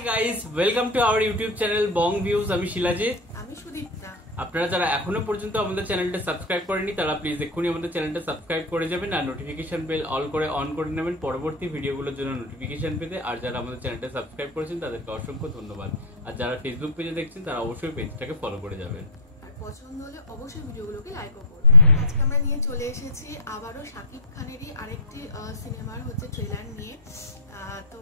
Hi guys, welcome to our YouTube channel Bong views. আমি শিলাজিৎ, আমি সুদীপ্তা। আপনারা যারা এখনো পর্যন্ত আমাদের চ্যানেলটা সাবস্ক্রাইব করেননি তারা প্লিজ এক্ষুনি আমাদের চ্যানেলটা সাবস্ক্রাইব করে যাবেন আর নোটিফিকেশন বেল অল করে অন করে নেবেন পরবর্তী ভিডিওগুলোর জন্য নোটিফিকেশন পেতে। আর যারা আমাদের চ্যানেলটা সাবস্ক্রাইব করেছেন তাদেরকে অসংখ্য ধন্যবাদ। আর যারা ফেসবুক পেজে দেখছেন তারা অবশ্যই পেজটাকে ফলো করে যাবেন। আর পছন্দ হলে অবশ্যই ভিডিওগুলোকে লাইকও করবেন। আজকে আমরা নিয়ে চলে এসেছি আবারও শাকিব খানেরই আরেকটি সিনেমার ট্রেলার নিয়ে। তো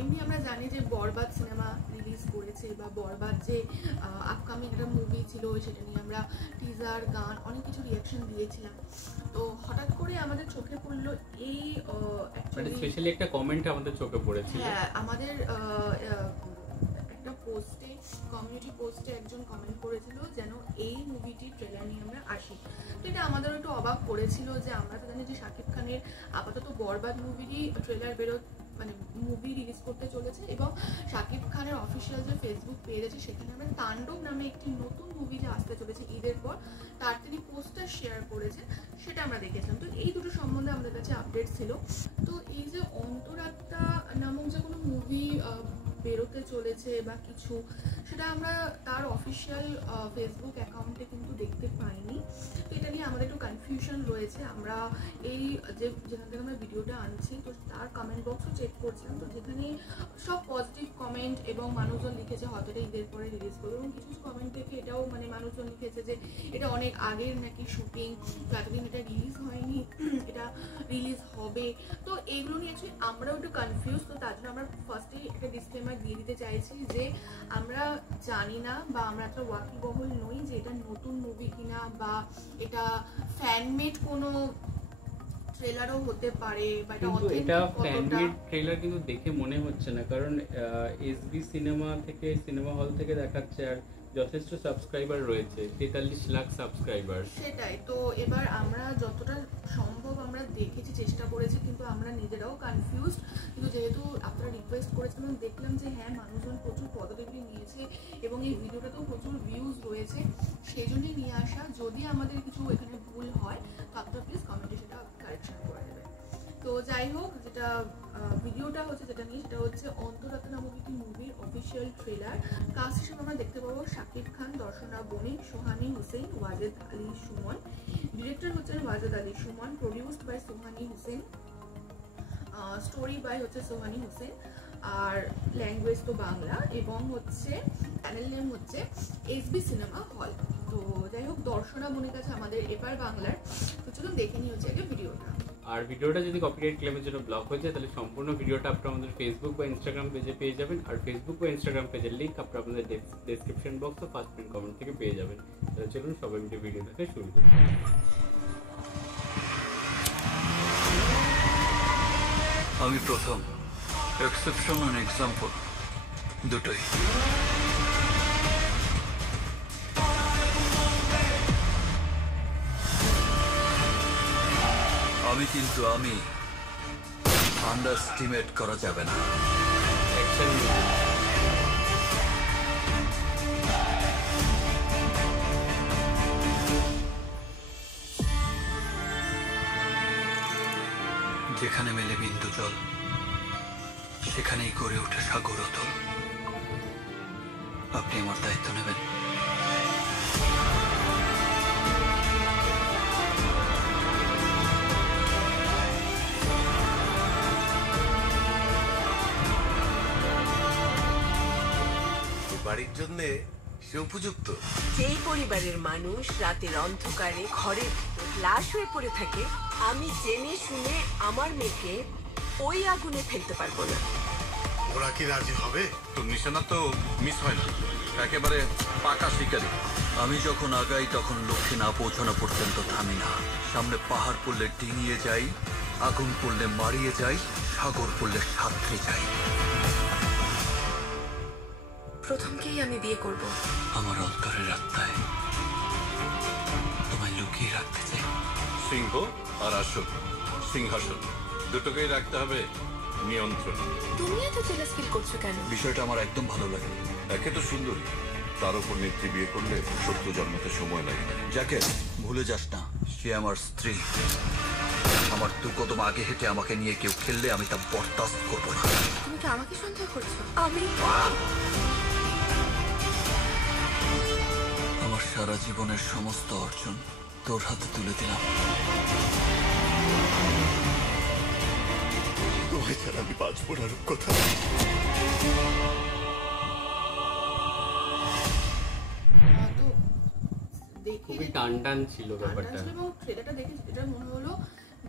এমনি আমরা জানি যে বরবাদ সিনেমা রিলিজ করেছে বা বরবাদ যে আপকামিং একটা মুভি ছিল সেটা নিয়ে আমরা টিজার, গান, অনেক কিছু রিয়াকশন দিয়েছিলাম। তো হঠাৎ করে আমাদের চোখে পড়লো এই স্পেশালি একটা কমেন্ট আমাদের চোখে পড়েছিল। হ্যাঁ, আমাদের একটা পোস্টে, কমিউনিটি পোস্টে একজন কমেন্ট করেছিল যেন এই মুভিটির ট্রেলার নিয়ে আমরা আসি। তো এটা আমাদের একটু অবাক করেছিল যে আমরা তো জানি যে শাকিব খানের আপাতত বরবাদ মুভিরই ট্রেলার মুভি রিলিজ করতে চলেছে এবং শাকিব খানের অফিসিয়াল যে ফেসবুক পেজ আছে সেখানে আমরা তাণ্ডব নামে একটি নতুন মুভি যে আসতে চলেছে ঈদের পর তার তিনি পোস্টার শেয়ার করেছেন, সেটা আমরা দেখেছিলাম। তো এই দুটো সম্বন্ধে আমাদের কাছে আপডেট ছিল। তো এই যে অন্তরাত্মা নামক যে কোনো মুভি বেরোতে চলেছে বা কিছু, সেটা আমরা তার অফিসিয়াল ফেসবুক অ্যাকাউন্টে কিন্তু দেখতে পাইনি। তো এটা নিয়ে আমাদের একটু কনফিউশন রয়েছে। আমরা এই যেখান থেকে আমরা ভিডিওটা আনছি তো তার কমেন্ট বক্সও চেক করছিলাম, তো যেখানে সব পজিটিভ কমেন্ট এবং মানুষজন লিখেছে হয়তো এটা ঈদের পরে রিলিজ করবে, এবং কিছু কমেন্ট থেকে এটাও মানুষজন লিখেছে যে এটা অনেক আগের নাকি শুটিং, তো এতদিন এটা রিলিজ হয়নি, এটা রিলিজ হবে। তো এইগুলো নিয়ে আমরাও একটু কনফিউজ। তো তার জন্য আমরা ফার্স্টেই একটা ডিসক্লেমার দিয়ে দিতে চাইছি যে আমরা জানি না বা আমরা একটা ওয়াকিবহল নই যে এটা নতুন মুভি কিনা বা এটা ফ্যানমেড কোনো ট্রেলারও হতে পারে বা এটা ফ্যানমেড ট্রেলার কিন্তু দেখে মনে হচ্ছে না, কারণ এসবি সিনেমা থেকে, সিনেমা হল থেকে দেখাচ্ছে আর যথেষ্ট সাবস্ক্রাইবার রয়েছে, 43 লাখ সাবস্ক্রাইবার। সেটাই তো। এবার আমরা যতটা সম্ভব আমরা দেখেছি, চেষ্টা করেছি, কিন্তু আমরা নিজেরাও কনফিউজড। কিন্তু যেহেতু আপনারা রিকোয়েস্ট করেছেন এবং দেখলাম যে হ্যাঁ মানুষজন প্রচুর পদক্ষেপ নিয়েছে এবং এই ভিডিওটাতেও প্রচুর ভিউজ রয়েছে, সেই জন্যই নিয়ে আসা। যদি আমাদের কিছু এখানে ভুল হয় তো আপনারা প্লিজ কমেন্টে সেটা কারেকশন করে দেবেন। তো যাই হোক, যেটা ভিডিওটা যেটা নিয়ে সেটা অন্তরাত্মা নামক একটি মুভির অফিসিয়াল ট্রেলার। কাস্ট হিসেবে আমরা দেখতে পাবো Shakib Khan, Darshana Banik, Sohani Hussain, Wajed Ali Sumon. Director Wajed Ali Sumon, produced by Sohani Hussain, story by Sohani Hussain, আর ল্যাঙ্গুয়েজ তো বাংলা, এবং channel name SB cinema hall. তো যাই হোক, দর্শনা বণিক আছে আমাদের এবার বাংলার। তো চলুন দেখে নিই আগে ভিডিওটা। আর ভিডিওটা যদি কপিরাইট ক্লেমের জন্য ব্লক হয়ে যায় তাহলে সম্পূর্ণ ভিডিওটা আপনারা আমাদের ফেসবুক বা ইনস্টাগ্রাম পেজে পেয়ে যাবেন। আর ফেসবুক বা ইনস্টাগ্রাম পেজের লিঙ্ক আপনারা আমাদের ডেসক্রিপশন বক্স ও ফার্স্ট পিন কমেন্ট থেকে পেয়ে যাবেন। তাহলে চলুন সবাই মিলে ভিডিও দেখে শুরু করি। আমি প্রথম, এক্সেপশন অ্যান্ড এক্সাম্পল দুটোই। কিন্তু আমি আন্ডারস্টিমেট করা যাবে না। যেখানে মেলে বিন্দু জল সেখানেই গড়ে ওঠে সাগর অতল। আপনি আমার দায়িত্ব নেবেন। বাড়ির জন্য সে উপযুক্ত। যেই পরিবারের মানুষ রাতের অন্ধকারে ঘরের ভিতর লাশ হয়ে পড়ে থাকে, আমি জেনে শুনে আমার মেয়েকে ওই আগুনে ফেলতে পারবো না। ওরা কি রাজি হবে? তোর নিশানা তো মিস হয় না, একেবারে পাকা শিকারি। আমি যখন আগাই তখন লক্ষ্যে না পৌঁছানো পর্যন্ত থামি না। সামনে পাহাড় পড়লে ডিঙিয়ে যাই, আগুন পড়লে মারিয়ে যাই, সাগর পড়লে সাঁতরে যাই। প্রথমকেই আমি বিয়ে করব। আমার অন্তরের আত্মায় তোমায় লুকিয়ে রাখতে চাই। সিংহ আর আসন, সিংহাসন দুটোকেই রাখতে হবে নিয়ন্ত্রণ। তুমি এত জেলাস ফিল করছো কেন? বিষয়টা আমার একদম ভালো লাগে। একে তো সুন্দরী, তার উপর নেত্রী বিয়ে করলে সত্য জন্মতে সময় লাগে। যাকে ভুলে যাস না, সে আমার স্ত্রী। আমার 2 কদম আগে হেঁটে আমাকে নিয়ে কেউ খেললে আমি তা বরদাস্ত করবো না। তুমি কি আমাকে সন্দেহ করছো? আমি আমার সারা জীবনের সমস্ত অর্জন তোর হাতে তুলে দিলাম। তোমায় ছাড়া আমি বাঁচবো না রূপকথা। তো দেখে খুবই যে টান টান ছিল টান ব্যাপারটা। ছিল এবং ট্রেলারটা দেখে যেটা মনে হলো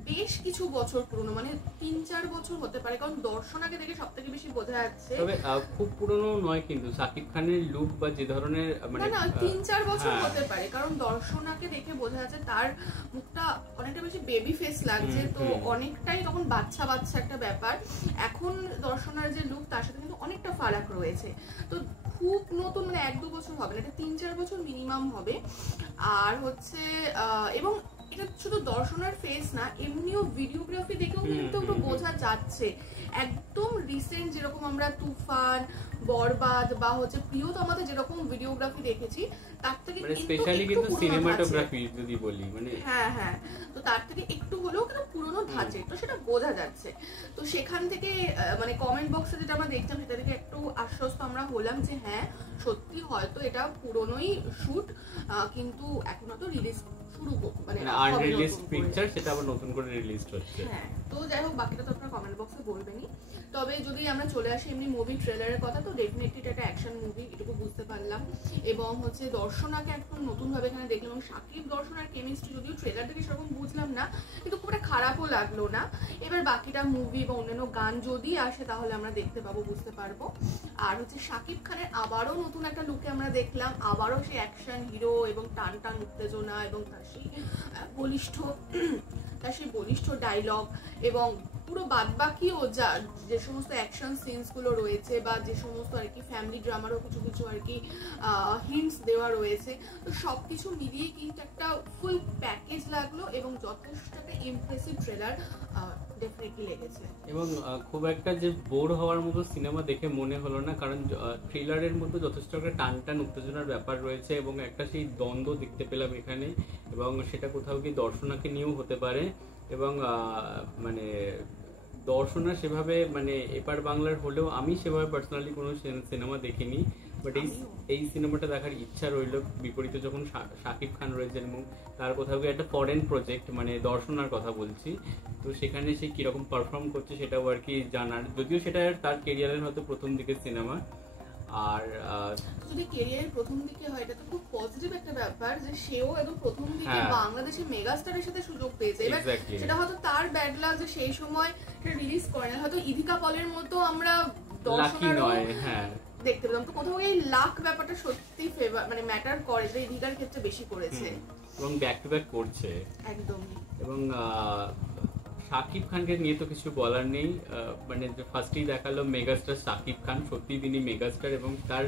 বেশ কিছু বছর পুরনো, মানে 3-4 বছর হতে পারে, কারণ দর্শনাকে দেখে সব থেকে বেশি বোঝা যাচ্ছে। তবে খুব পুরনো নয় কিন্তু সাকিব খানের লুক বা যে ধরনের মানে না 3-4 বছর হ্যাঁ। হতে পারে, কারণ দর্শনাকে দেখে বোঝা যাচ্ছে তার মুখটা অনেকটা বেশি বেবি ফেস লাগছে, তো অনেকটাই তখন বাচ্চা বাচ্চা একটা ব্যাপার। এখন দর্শনার যে লুক তার সাথে কিন্তু অনেকটা ফারাক রয়েছে। তো খুব নতুন মানে 1-2 বছর হবে না, এটা 3-4 বছর মিনিমাম হবে। আর হচ্ছে এবং এটা শুধু দর্শনার ফেস না, এমনিও ভিডিওগ্রাফি দেখেও কিন্তু একটু বোঝা যাচ্ছে একদম রিসেন্ট যেরকম আমরা তুফান, বরবাদ বা হচ্ছে প্রিয়তমাতে যেরকম ভিডিওগ্রাফি দেখেছি তার থেকে মানে কিন্তু স্পেশালি একটু কিন্তু পুরনো সিনেমাটোগ্রাফি যদি বলি মানে ধাঁচে। হ্যাঁ হ্যাঁ, তো তার থেকে একটু হলেও কিন্তু পুরনো ধাঁচে, তো সেটা বোঝা যাচ্ছে। তো সেখান থেকে মানে কমেন্ট বক্সে যেটা আমরা দেখতাম সেটা থেকে একটু আশ্বস্ত আমরা হলাম যে হ্যাঁ সত্যি হয়তো এটা পুরনোই শুট, কিন্তু এখনো তো রিলিজ শুরু মানে আনরিলিজড পিকচার, সেটা আবার নতুন করে রিলিজ হচ্ছে। হ্যাঁ, তো যাই হোক বাকিটা তো আপনারা কমেন্ট বক্সে বলবেনই। তবে যদি আমরা চলে আসি এমনি মুভি ট্রেলারের কথা, তো ডেফিনেটলি এটা একটা অ্যাকশন মুভি, এটুকু বুঝতে পারলাম। এবং হচ্ছে দর্শনাকে একদম নতুনভাবে এখানে দেখলাম, এবং সাকিব দর্শনার কেমিস্ট্রি যদিও ট্রেলার থেকে সেরকম বুঝলাম না, কিন্তু খুব একটা খারাপও লাগলো না। এবার বাকিটা মুভি বা অন্যান্য গান যদি আসে তাহলে আমরা দেখতে পাবো, বুঝতে পারবো। আর হচ্ছে সাকিব খানের আবারও নতুন একটা লুকে আমরা দেখলাম, আবারও সেই অ্যাকশন হিরো এবং টান টান উত্তেজনা এবং তার সেই বলিষ্ঠ ডায়লগ এবং পুরো বাদবাকিও যে সমস্ত অ্যাকশন সিনস গুলো রয়েছে বা যে সমস্ত আর কি ফ্যামিলি ড্রামারও কিছু কিছু আর কি হিন্টস দেওয়া রয়েছে, তো সবকিছু মিলিয়ে কিন্তু একটা ফুল প্যাকেজ লাগলো এবং যথেষ্ট একটা ইমপ্রেসিভ ট্রেলার ডেফিনেটলি লেগেছে। এবং খুব একটা যে বোর হওয়ার মতো সিনেমা দেখে মনে হলো না, কারণ থ্রিলারের মধ্যে যথেষ্ট একটা টান টান উত্তেজনার ব্যাপার রয়েছে এবং একটা সেই দ্বন্দ্ব দেখতে পেলাম এখানে, এবং সেটা কোথাও কি দর্শনাকে নিয়েও হতে পারে। এবং মানে দর্শনা সেভাবে মানে এপার বাংলার হলেও আমি সেভাবে পার্সোনালি কোনো সিনেমা দেখিনি, বাট এই সিনেমাটা দেখার ইচ্ছা রইল, বিপরীতে যখন শাকিব খান রয়েছেন এবং তার কোথাও একটা ফরেন প্রজেক্ট মানে দর্শনার কথা বলছি, তো সেখানে সে কিরকম পারফর্ম করছে সেটাও আর কি জানার, যদিও সেটা তার কেরিয়ারের হয়তো প্রথম দিকের সিনেমা। আর যদি ক্যারিয়ারের প্রথম দিকে হয় এটা তো খুব পজিটিভ একটা ব্যাপার যে সেও একদম প্রথম দিকে বাংলাদেশের মেগাস্টারের সাথে সুযোগ পেয়েছে। এবার সেটা হয়তো তার ব্যাড লাক যে সেই সময় এটা রিলিজ করে না, হয়তো ইদিকা পলের মতো আমরা দর্শনারও দেখতে পেলাম। তো কোথাও এই লাক ব্যাপারটা সত্যি ফেভার মানে ম্যাটার করে, যে ইদিকার ক্ষেত্রে বেশি করেছে এবং ব্যাক টু ব্যাক করছে একদম। এবং শাকিব খানকে নিয়ে তো কিছু বলার নেই, মানে ফার্স্টেই দেখালো মেগাস্টার শাকিব খান, সত্যি তিনি মেগাস্টার এবং তার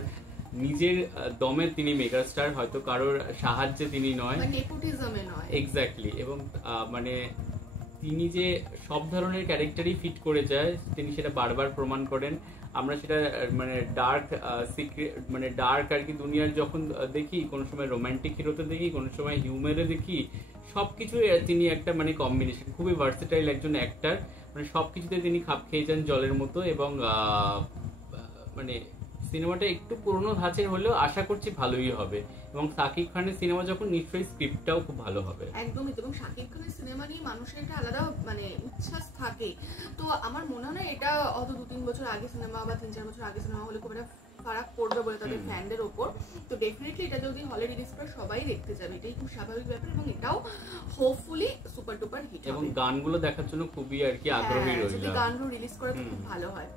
নিজের দমে তিনি মেগাস্টার, হয়তো কারোর সাহায্যে তিনি নয়, নেপোটিজমে নয়। এক্স্যাক্টলি। এবং মানে তিনি যে সব ধরনের ক্যারেক্টারই ফিট করে যায় তিনি সেটা বারবার প্রমাণ করেন। আমরা সেটা মানে ডার্ক সিক্রেট মানে ডার্ক আর কি দুনিয়ার যখন দেখি, কোনো সময় রোমান্টিক হিরোতে দেখি, কোনো সময় হিউম্যারে দেখি, সবকিছু তিনি একটা মানে কম্বিনেশন, খুবই ভার্সেটাইল একজন অ্যাক্টার, মানে সবকিছুতে তিনি খাপ খেয়ে যান জলের মতো। এবং মানে সিনেমাটা একটু পুরনো ধাঁচের হলেও আশা করছি ভালোই হবে, এবং শাকিব খানের সিনেমা যখন নিশ্চয়ই স্ক্রিপ্টটাও খুব ভালো হবে। একদমই। এবং শাকিব খানের সিনেমা নিয়ে মানুষের একটা আলাদা মানে উচ্ছ্বাস থাকে, তো আমার মনে হয় না এটা হয়তো 2-3 বছর আগে সিনেমা বা 3-4 বছর আগে সিনেমা হলে খুব একটা ফারাক পড়বে বলে তাদের ফ্যানদের ওপর। তো ডেফিনেটলি এটা যদি হলে রিলিজ করে সবাই দেখতে যাবে, এটাই খুব স্বাভাবিক ব্যাপার, এবং এটাও হোপফুলি সুপার ডুপার হিট হবে। এবং গানগুলো দেখার জন্য খুবই আর কি আগ্রহী রইলাম, যদি গানগুলো রিলিজ করে তো খুব ভালো হয়।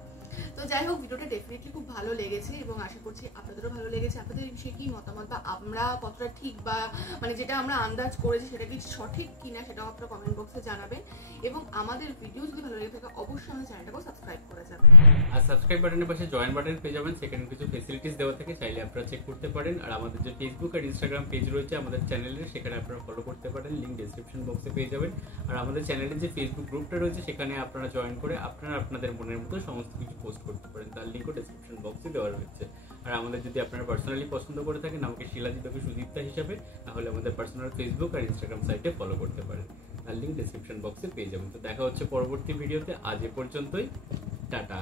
তো যাই হোক, ভিডিওটা ডেফিনেটলি খুব ভালো লেগেছে এবং আশা করছি আপনাদেরও ভালো লেগেছে। আপনাদের বিষয়ে কি মতামত বা আমরা কতটা ঠিক বা মানে যেটা আমরা আন্দাজ করেছি সেটা কি সঠিক কিনা সেটাও আপনারা কমেন্ট বক্সে জানাবেন। এবং আমাদের ভিডিও যদি ভালো লেগে থাকে অবশ্যই আমাদের চ্যানেলটাকেও সাবস্ক্রাইব করে যাবেন। আর সাবস্ক্রাইব বাটনের পাশে জয়েন বাটন পেয়ে যাবেন, সেখানে কিছু ফেসিলিটিস দেওয়া থাকে, চাইলে আপনারা চেক করতে পারেন। আর আমাদের যে ফেসবুক আর ইনস্টাগ্রাম পেজ রয়েছে আমাদের চ্যানেলের, সেখানে আপনারা ফলো করতে পারেন, লিঙ্ক ডেসক্রিপশন বক্সে পেয়ে যাবেন। আর আমাদের চ্যানেলের যে ফেসবুক গ্রুপটা রয়েছে সেখানে আপনারা জয়েন করে আপনারা আপনাদের মনের মতো সমস্ত কিছু পোস্ট করতে পারেন, তার লিঙ্কও ডেসক্রিপশন বক্সে দেওয়া রয়েছে। আর আমাদের যদি আপনারা পার্সোনালি পছন্দ করে থাকেন আমাকে শিলাজিৎ সুদীপ্তা হিসাবে, তাহলে আমাদের পার্সোনাল ফেসবুক আর ইনস্টাগ্রাম সাইটে ফলো করতে পারেন। তার লিঙ্ক ডেসক্রিপশন বক্সে পেয়ে যাবেন। তো দেখা হচ্ছে পরবর্তী ভিডিওতে, আজ এ পর্যন্তই, টাটা।